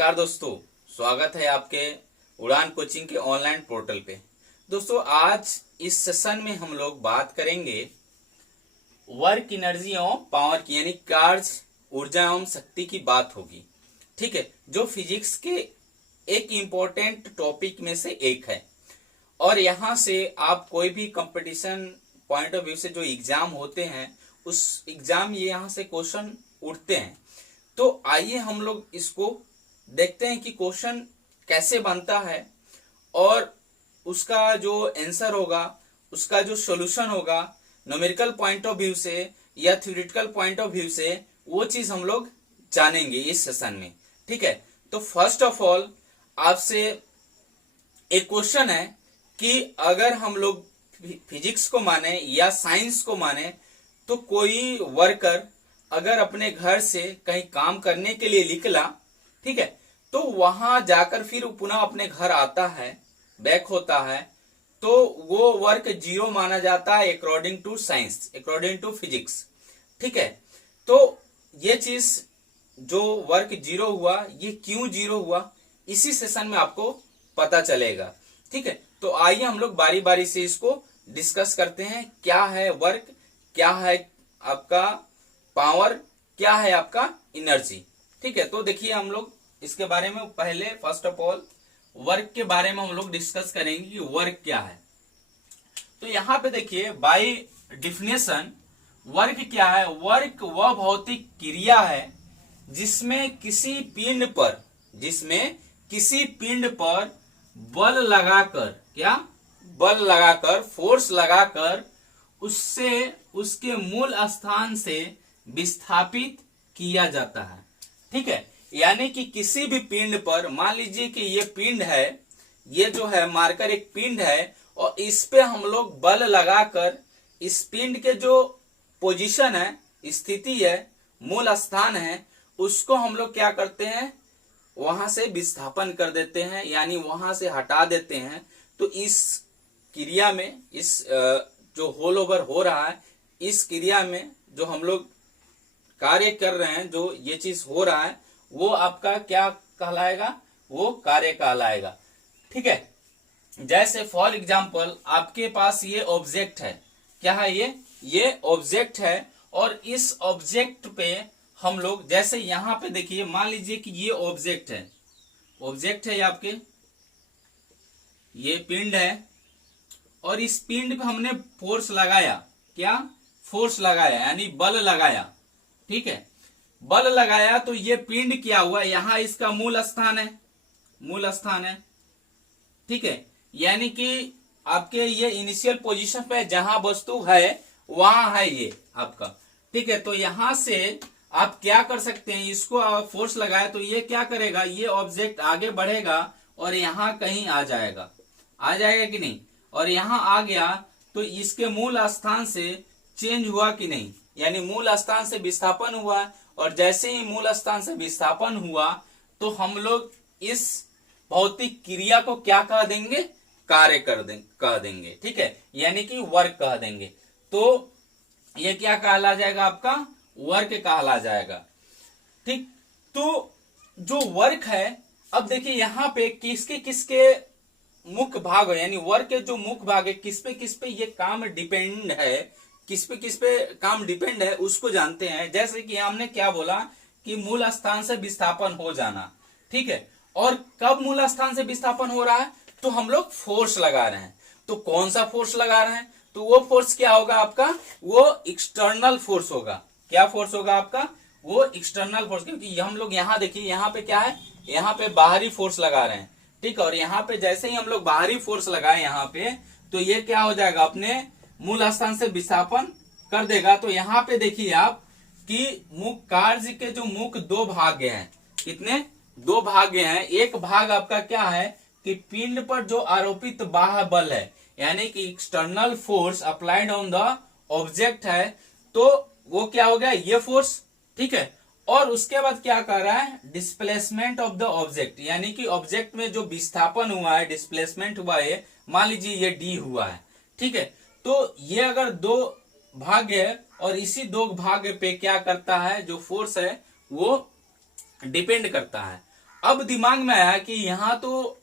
नमस्कार दोस्तों, स्वागत है आपके उड़ान कोचिंग के ऑनलाइन पोर्टल पे। दोस्तों, आज इस सेशन में हम लोग बात करेंगे वर्क एनर्जी एवं पावर की, यानी कार्य, ऊर्जा एवं शक्ति की बात होगी। ठीक है, जो फिजिक्स के एक इम्पोर्टेंट टॉपिक में से एक है और यहाँ से आप कोई भी कंपटीशन पॉइंट ऑफ व्यू से जो एग्जाम होते हैं उस एग्जाम ये यहाँ से क्वेश्चन उठते हैं। तो आइए हम लोग इसको देखते हैं कि क्वेश्चन कैसे बनता है और उसका जो आंसर होगा, उसका जो सॉल्यूशन होगा, न्यूमेरिकल पॉइंट ऑफ व्यू से या थ्योरेटिकल पॉइंट ऑफ व्यू से, वो चीज हम लोग जानेंगे इस सेशन में। ठीक है, तो फर्स्ट ऑफ ऑल आपसे एक क्वेश्चन है कि अगर हम लोग फिजिक्स को माने या साइंस को माने तो कोई वर्कर अगर अपने घर से कहीं काम करने के लिए निकला, ठीक है, तो वहां जाकर फिर पुनः अपने घर आता है, बैक होता है, तो वो वर्क जीरो माना जाता है according to science, according to physics. ठीक है, तो ये चीज जो वर्क जीरो हुआ, ये क्यों जीरो हुआ, इसी सेशन में आपको पता चलेगा। ठीक है, तो आइए हम लोग बारी बारी से इसको डिस्कस करते हैं। क्या है वर्क, क्या है आपका पावर, क्या है आपका एनर्जी। ठीक है, तो देखिए हम लोग इसके बारे में पहले फर्स्ट ऑफ ऑल वर्क के बारे में हम लोग डिस्कस करेंगे कि वर्क क्या है। तो यहां पे देखिए बाय डिफिनेशन वर्क क्या है। वर्क वह भौतिक क्रिया है जिसमें किसी पिंड पर बल लगाकर, क्या बल लगाकर, फोर्स लगाकर उससे उसके मूल स्थान से विस्थापित किया जाता है। ठीक है, यानी कि किसी भी पिंड पर, मान लीजिए कि ये पिंड है, ये जो है मार्कर एक पिंड है और इस पे हम लोग बल लगाकर इस पिंड के जो पोजीशन है, स्थिति है, मूल स्थान है, उसको हम लोग क्या करते हैं, वहां से विस्थापन कर देते हैं, यानी वहां से हटा देते हैं। तो इस क्रिया में, इस जो होल ओवर हो रहा है, इस क्रिया में जो हम लोग कार्य कर रहे हैं, जो ये चीज हो रहा है, वो आपका क्या कहलाएगा, वो कार्य कहलाएगा। ठीक है, जैसे फॉर एग्जाम्पल आपके पास ये ऑब्जेक्ट है, क्या है ये ऑब्जेक्ट है और इस ऑब्जेक्ट पे हम लोग, जैसे यहां पे देखिए, मान लीजिए कि ये ऑब्जेक्ट है आपके, ये पिंड है और इस पिंड पे हमने फोर्स लगाया, क्या फोर्स लगाया, यानी बल लगाया। ठीक है, बल लगाया तो ये पिंड क्या हुआ, यहां इसका मूल स्थान है। ठीक है, यानी कि आपके ये इनिशियल पोजीशन पे जहां वस्तु है वहां है ये आपका। ठीक है, तो यहां से आप क्या कर सकते हैं, इसको आप फोर्स लगाया तो ये क्या करेगा, ये ऑब्जेक्ट आगे बढ़ेगा और यहां कहीं आ जाएगा कि नहीं, और यहां आ गया तो इसके मूल स्थान से चेंज हुआ कि नहीं, यानी मूल स्थान से विस्थापन हुआ। और जैसे ही मूल स्थान से विस्थापन हुआ तो हम लोग इस भौतिक क्रिया को क्या कह देंगे, कार्य कह देंगे। ठीक है, यानी कि वर्क कह देंगे। तो ये क्या कहला जाएगा, आपका वर्क कहला जाएगा। ठीक, तो जो वर्क है, अब देखिए यहां पे किसके मुख्य भाग है, यानी वर्क के जो मुख्य भाग है, किस पे ये काम डिपेंड है, किस पे काम डिपेंड है, उसको जानते हैं। जैसे कि हमने क्या बोला कि मूल स्थान से विस्थापन हो जाना। ठीक है, और कब मूल स्थान से विस्थापन हो रहा है, तो हम लोग फोर्स लगा रहे हैं। तो कौन सा फोर्स लगा रहे हैं, तो वो फोर्स क्या होगा आपका, वो एक्सटर्नल फोर्स होगा। क्या फोर्स होगा आपका, वो एक्सटर्नल फोर्स। क्योंकि हम लोग यहाँ देखिए, यहाँ पे क्या है, यहाँ पे बाहरी फोर्स लगा रहे हैं। ठीक है, और यहाँ पे जैसे ही हम लोग बाहरी फोर्स लगाए यहाँ पे, तो ये क्या हो जाएगा, अपने मूल स्थान से विस्थापन कर देगा। तो यहाँ पे देखिए आप कि मुख्य कार्य के जो मुख्य दो भाग हैं, कितने, दो भाग हैं। एक भाग आपका क्या है कि पिंड पर जो आरोपित बाह्य बल है, यानी कि external force applied on the object है, तो वो क्या हो गया, ये फोर्स। ठीक है, और उसके बाद क्या कर रहा है, डिस्प्लेसमेंट ऑफ द ऑब्जेक्ट, यानी कि ऑब्जेक्ट में जो विस्थापन हुआ है, डिस्प्लेसमेंट हुआ है, मान लीजिए ये डी हुआ है। ठीक है, तो ये अगर दो भाग है और इसी दो भाग पे क्या करता है, जो फोर्स है वो डिपेंड करता है। अब दिमाग में आया कि यहाँ तो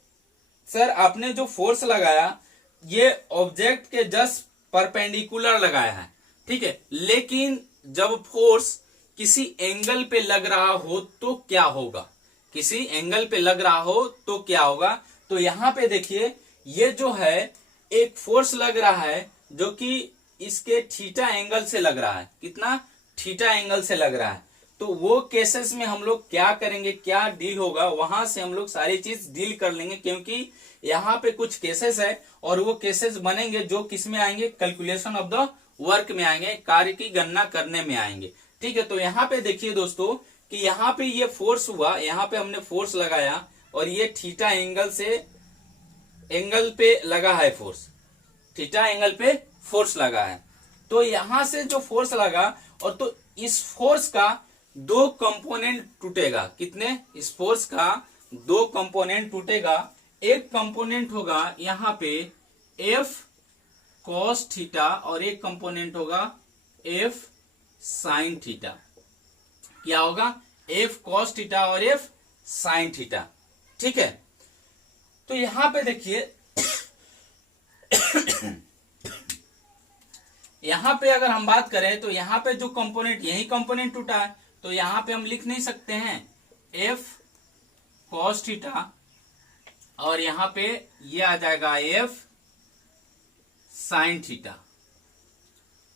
सर आपने जो फोर्स लगाया ये ऑब्जेक्ट के जस्ट परपेंडिकुलर लगाया है, ठीक है, लेकिन जब फोर्स किसी एंगल पे लग रहा हो तो क्या होगा, किसी एंगल पे लग रहा हो तो क्या होगा। तो यहाँ पे देखिए ये जो है एक फोर्स लग रहा है जो कि इसके थीटा एंगल से लग रहा है, कितना, थीटा एंगल से लग रहा है। तो वो केसेस में हम लोग क्या करेंगे, क्या डील होगा, वहां से हम लोग सारी चीज डील कर लेंगे, क्योंकि यहाँ पे कुछ केसेस है और वो केसेस बनेंगे जो किस में आएंगे, कैलकुलेशन ऑफ द वर्क में आएंगे, कार्य की गणना करने में आएंगे, ठीक है। तो यहाँ पे देखिए दोस्तों कि यहाँ पे ये फोर्स हुआ, यहाँ पे हमने फोर्स लगाया और ये थीटा एंगल से एंगल पे लगा है फोर्स, थीटा एंगल पे फोर्स लगा है। तो यहां से जो फोर्स लगा और तो इस फोर्स का दो कंपोनेंट टूटेगा, कितने, इस फोर्स का दो कंपोनेंट टूटेगा। एक कंपोनेंट होगा यहाँ पे एफ कॉस थीटा और एक कंपोनेंट होगा एफ साइन थीटा। क्या होगा, एफ कॉस थीटा और एफ साइन थीटा, ठीक है। तो यहां पे देखिए यहां पे अगर हम बात करें तो यहां पे जो कंपोनेंट, यही कंपोनेंट टूटा है, तो यहां पे हम लिख नहीं सकते हैं एफ कॉस थीटा और यहां पे ये आ जाएगा एफ साइन थीटा।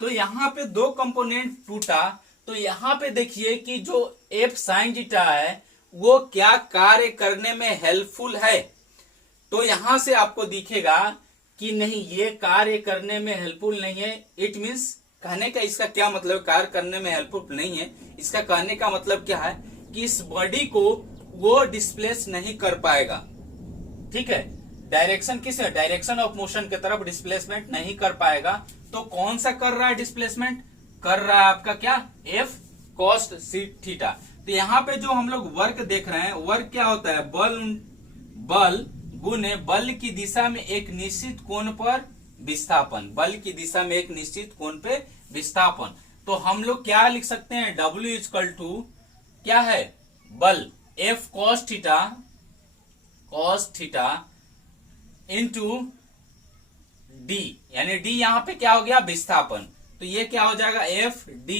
तो यहां पे दो कंपोनेंट टूटा, तो यहां पे देखिए कि जो एफ साइन थीटा है वो क्या कार्य करने में हेल्पफुल है। तो यहां से आपको दिखेगा कि नहीं ये कार्य करने में हेल्पफुल नहीं है। इट मीन्स कहने का इसका क्या मतलब, कार्य करने में हेल्पफुल नहीं है, इसका कहने का मतलब क्या है कि इस बॉडी को वो डिस्प्लेस नहीं कर पाएगा, ठीक है, डायरेक्शन किस है, डायरेक्शन ऑफ मोशन की तरफ डिस्प्लेसमेंट नहीं कर पाएगा। तो कौन सा कर रहा है डिस्प्लेसमेंट, कर रहा है आपका क्या, एफ कॉस थीटा। तो यहाँ पे जो हम लोग वर्क देख रहे हैं, वर्क क्या होता है, बल गुने बल की दिशा में एक निश्चित कोण पर विस्थापन, बल की दिशा में एक निश्चित कोण पे विस्थापन। तो हम लोग क्या लिख सकते हैं, W इक्वल टू क्या है, बल F cos theta into D, यानी D यहां पे क्या हो गया, विस्थापन। तो ये क्या हो जाएगा, F D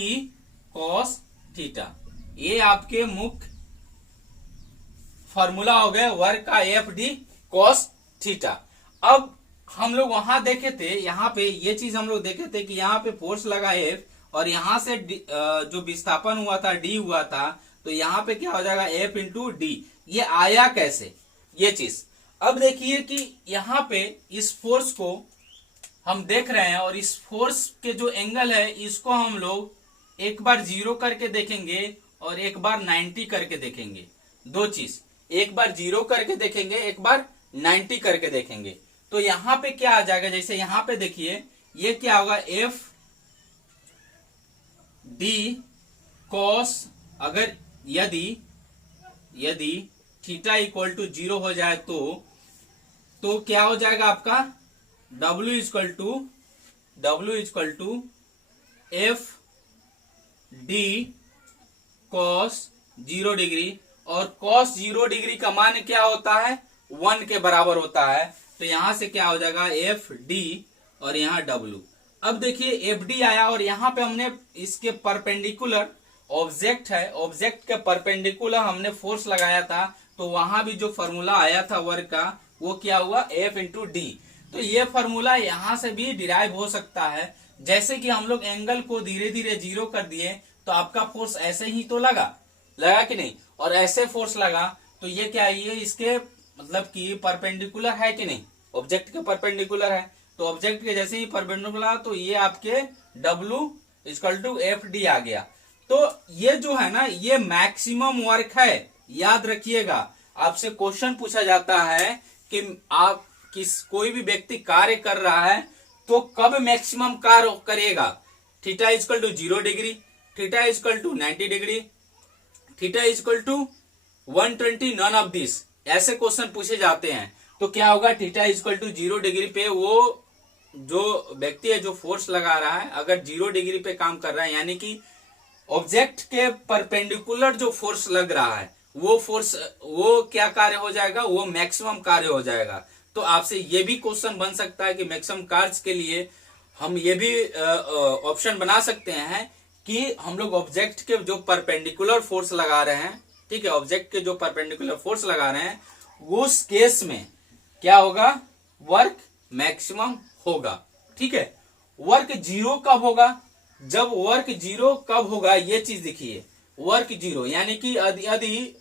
cos थीटा। ये आपके मुख्य फॉर्मूला हो गए वर्क का, F D cos थीटा। अब हम लोग वहां देखे थे, यहाँ पे ये चीज हम लोग देखे थे कि यहाँ पे फोर्स लगा F और यहां से जो विस्थापन हुआ था D हुआ था, तो यहाँ पे क्या हो जाएगा F इंटू डी। ये आया कैसे ये चीज, अब देखिए कि यहाँ पे इस फोर्स को हम देख रहे हैं और इस फोर्स के जो एंगल है इसको हम लोग एक बार 0 करके देखेंगे और एक बार 90 करके देखेंगे। दो चीज, एक बार 0 करके देखेंगे, एक बार 90 करके देखेंगे। तो यहां पे क्या आ जाएगा, जैसे यहां पे देखिए ये क्या होगा, एफ डी कॉस, अगर यदि थीटा इक्वल टू 0 हो जाए तो क्या हो जाएगा आपका, W equal to F D cos 0 degree, और कॉस 0 डिग्री का मान क्या होता है, 1 के बराबर होता है। तो यहां से क्या हो जाएगा, एफ डी और यहाँ W। अब देखिए एफ डी आया और यहाँ पे हमने इसके परपेंडिकुलर ऑब्जेक्ट है, ऑब्जेक्ट के परपेंडिकुलर हमने फोर्स लगाया था, तो वहां भी जो फॉर्मूला आया था वर्क का वो क्या हुआ, एफ इंटू डी। तो ये फॉर्मूला यहां से भी डिराइव हो सकता है। जैसे कि हम लोग एंगल को धीरे धीरे 0 कर दिए तो आपका फोर्स ऐसे ही तो लगा कि नहीं, और ऐसे फोर्स लगा तो ये क्या है, ये इसके मतलब कि परपेंडिकुलर है कि नहीं, ऑब्जेक्ट के परपेंडिकुलर है। तो ऑब्जेक्ट के जैसे ही परपेंडिकुलर तो ये आपके W equal to F D आ गया। तो ये जो है ना ये मैक्सिमम वर्क है, याद रखिएगा। आपसे क्वेश्चन पूछा जाता है कि आप कोई भी व्यक्ति कार्य कर रहा है तो कब मैक्सिमम कार्य करेगा, theta equal to 0 degree, theta equal to 90 degree, theta equal to 120, none of this, ऐसे क्वेश्चन पूछे जाते हैं। तो क्या होगा, थीटा इक्वल टू 0 डिग्री पे वो जो व्यक्ति है जो फोर्स लगा रहा है अगर 0 डिग्री पे काम कर रहा है, यानी कि ऑब्जेक्ट के परपेंडिकुलर जो फोर्स लग रहा है वो फोर्स, वो क्या कार्य हो जाएगा, वो मैक्सिमम कार्य हो जाएगा। तो आपसे ये भी क्वेश्चन बन सकता है कि मैक्सिमम कार्य के लिए हम ये भी ऑप्शन बना सकते हैं कि हम लोग ऑब्जेक्ट के जो परपेंडिकुलर फोर्स लगा रहे हैं, ठीक है, ऑब्जेक्ट के जो परपेंडिकुलर फोर्स लगा रहे हैं, उस केस में क्या होगा, वर्क मैक्सिमम होगा। ठीक है, वर्क जीरो कब होगा, जब वर्क जीरो कब होगा, ये चीज देखिए, वर्क जीरो यानी कि यदि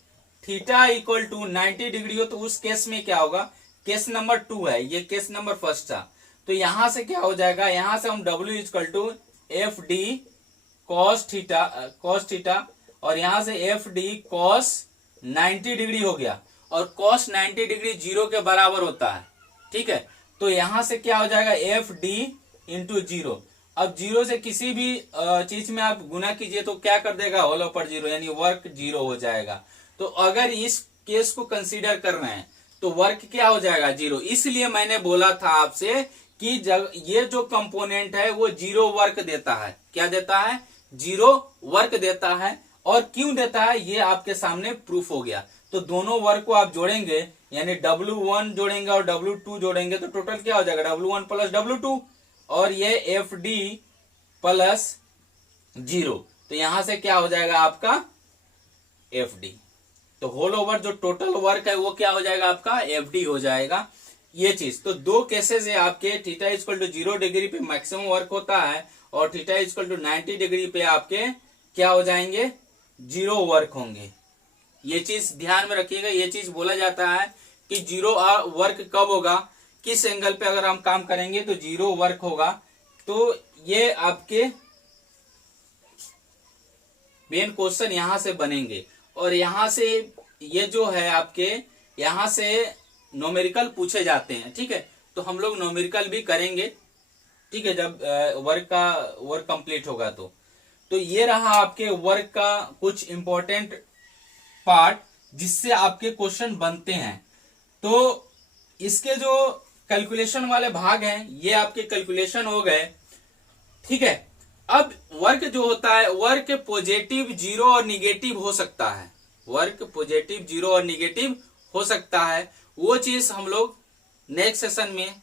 थीटा इक्वल टू 90 डिग्री हो तो उस केस में क्या होगा, केस नंबर 2 है, ये केस नंबर फर्स्ट था। तो यहां से क्या हो जाएगा, यहां से हम W equal to F D cos theta और यहां से एफ डी कॉस 90 डिग्री हो गया, और कॉस 90 डिग्री जीरो के बराबर होता है। ठीक है, तो यहां से क्या हो जाएगा, एफ डी इंटू जीरो। अब जीरो से किसी भी चीज में आप गुना कीजिए तो क्या कर देगा, होल ओवर जीरो, यानी वर्क जीरो हो जाएगा। तो अगर इस केस को कंसीडर कर रहे हैं तो वर्क क्या हो जाएगा, जीरो। इसलिए मैंने बोला था आपसे कि जब ये जो कंपोनेंट है वो जीरो वर्क देता है, क्या देता है, जीरो वर्क देता है। और क्यों देता है ये आपके सामने प्रूफ हो गया। तो दोनों वर्क को आप जोड़ेंगे, यानी W1 जोड़ेंगे और W2 जोड़ेंगे तो टोटल क्या हो जाएगा, W1 प्लस W2, और ये एफ डी प्लस जीरो, तो यहां से क्या हो जाएगा आपका एफ डी। तो होल ओवर जो टोटल वर्क है वो क्या हो जाएगा आपका, एफ डी हो जाएगा। ये चीज, तो दो केसेस है आपके, थीटा इक्वल टू 0 डिग्री पे मैक्सिमम वर्क होता है और थीटा इक्वल टू 90 डिग्री पे आपके क्या हो जाएंगे, जीरो वर्क होंगे। ये चीज ध्यान में रखिएगा। ये चीज बोला जाता है कि जीरो वर्क कब होगा, किस एंगल पे अगर हम काम करेंगे तो जीरो वर्क होगा। तो ये आपके मेन क्वेश्चन यहां से बनेंगे, और यहां से ये जो है आपके यहां से न्यूमेरिकल पूछे जाते हैं। ठीक है, तो हम लोग न्यूमेरिकल भी करेंगे, ठीक है, जब वर्क कंप्लीट होगा तो ये रहा आपके वर्क का कुछ इंपॉर्टेंट पार्ट जिससे आपके क्वेश्चन बनते हैं। तो इसके जो कैलकुलेशन वाले भाग हैं ये आपके कैलकुलेशन हो गए। ठीक है, अब वर्क जो होता है, वर्क पॉजिटिव, जीरो और निगेटिव हो सकता है, वर्क पॉजिटिव, जीरो और निगेटिव हो सकता है। वो चीज हम लोग नेक्स्ट सेशन में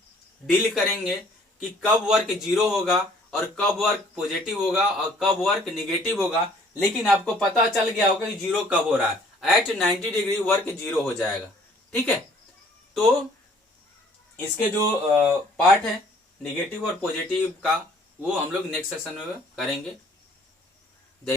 डील करेंगे कि कब वर्क जीरो होगा और कब वर्क पॉजिटिव होगा और कब वर्क निगेटिव होगा। लेकिन आपको पता चल गया होगा कि जीरो कब हो रहा है, एट 90 डिग्री वर्क जीरो हो जाएगा। ठीक है, तो इसके जो पार्ट है निगेटिव और पॉजिटिव का वो हम लोग नेक्स्ट सेशन में करेंगे।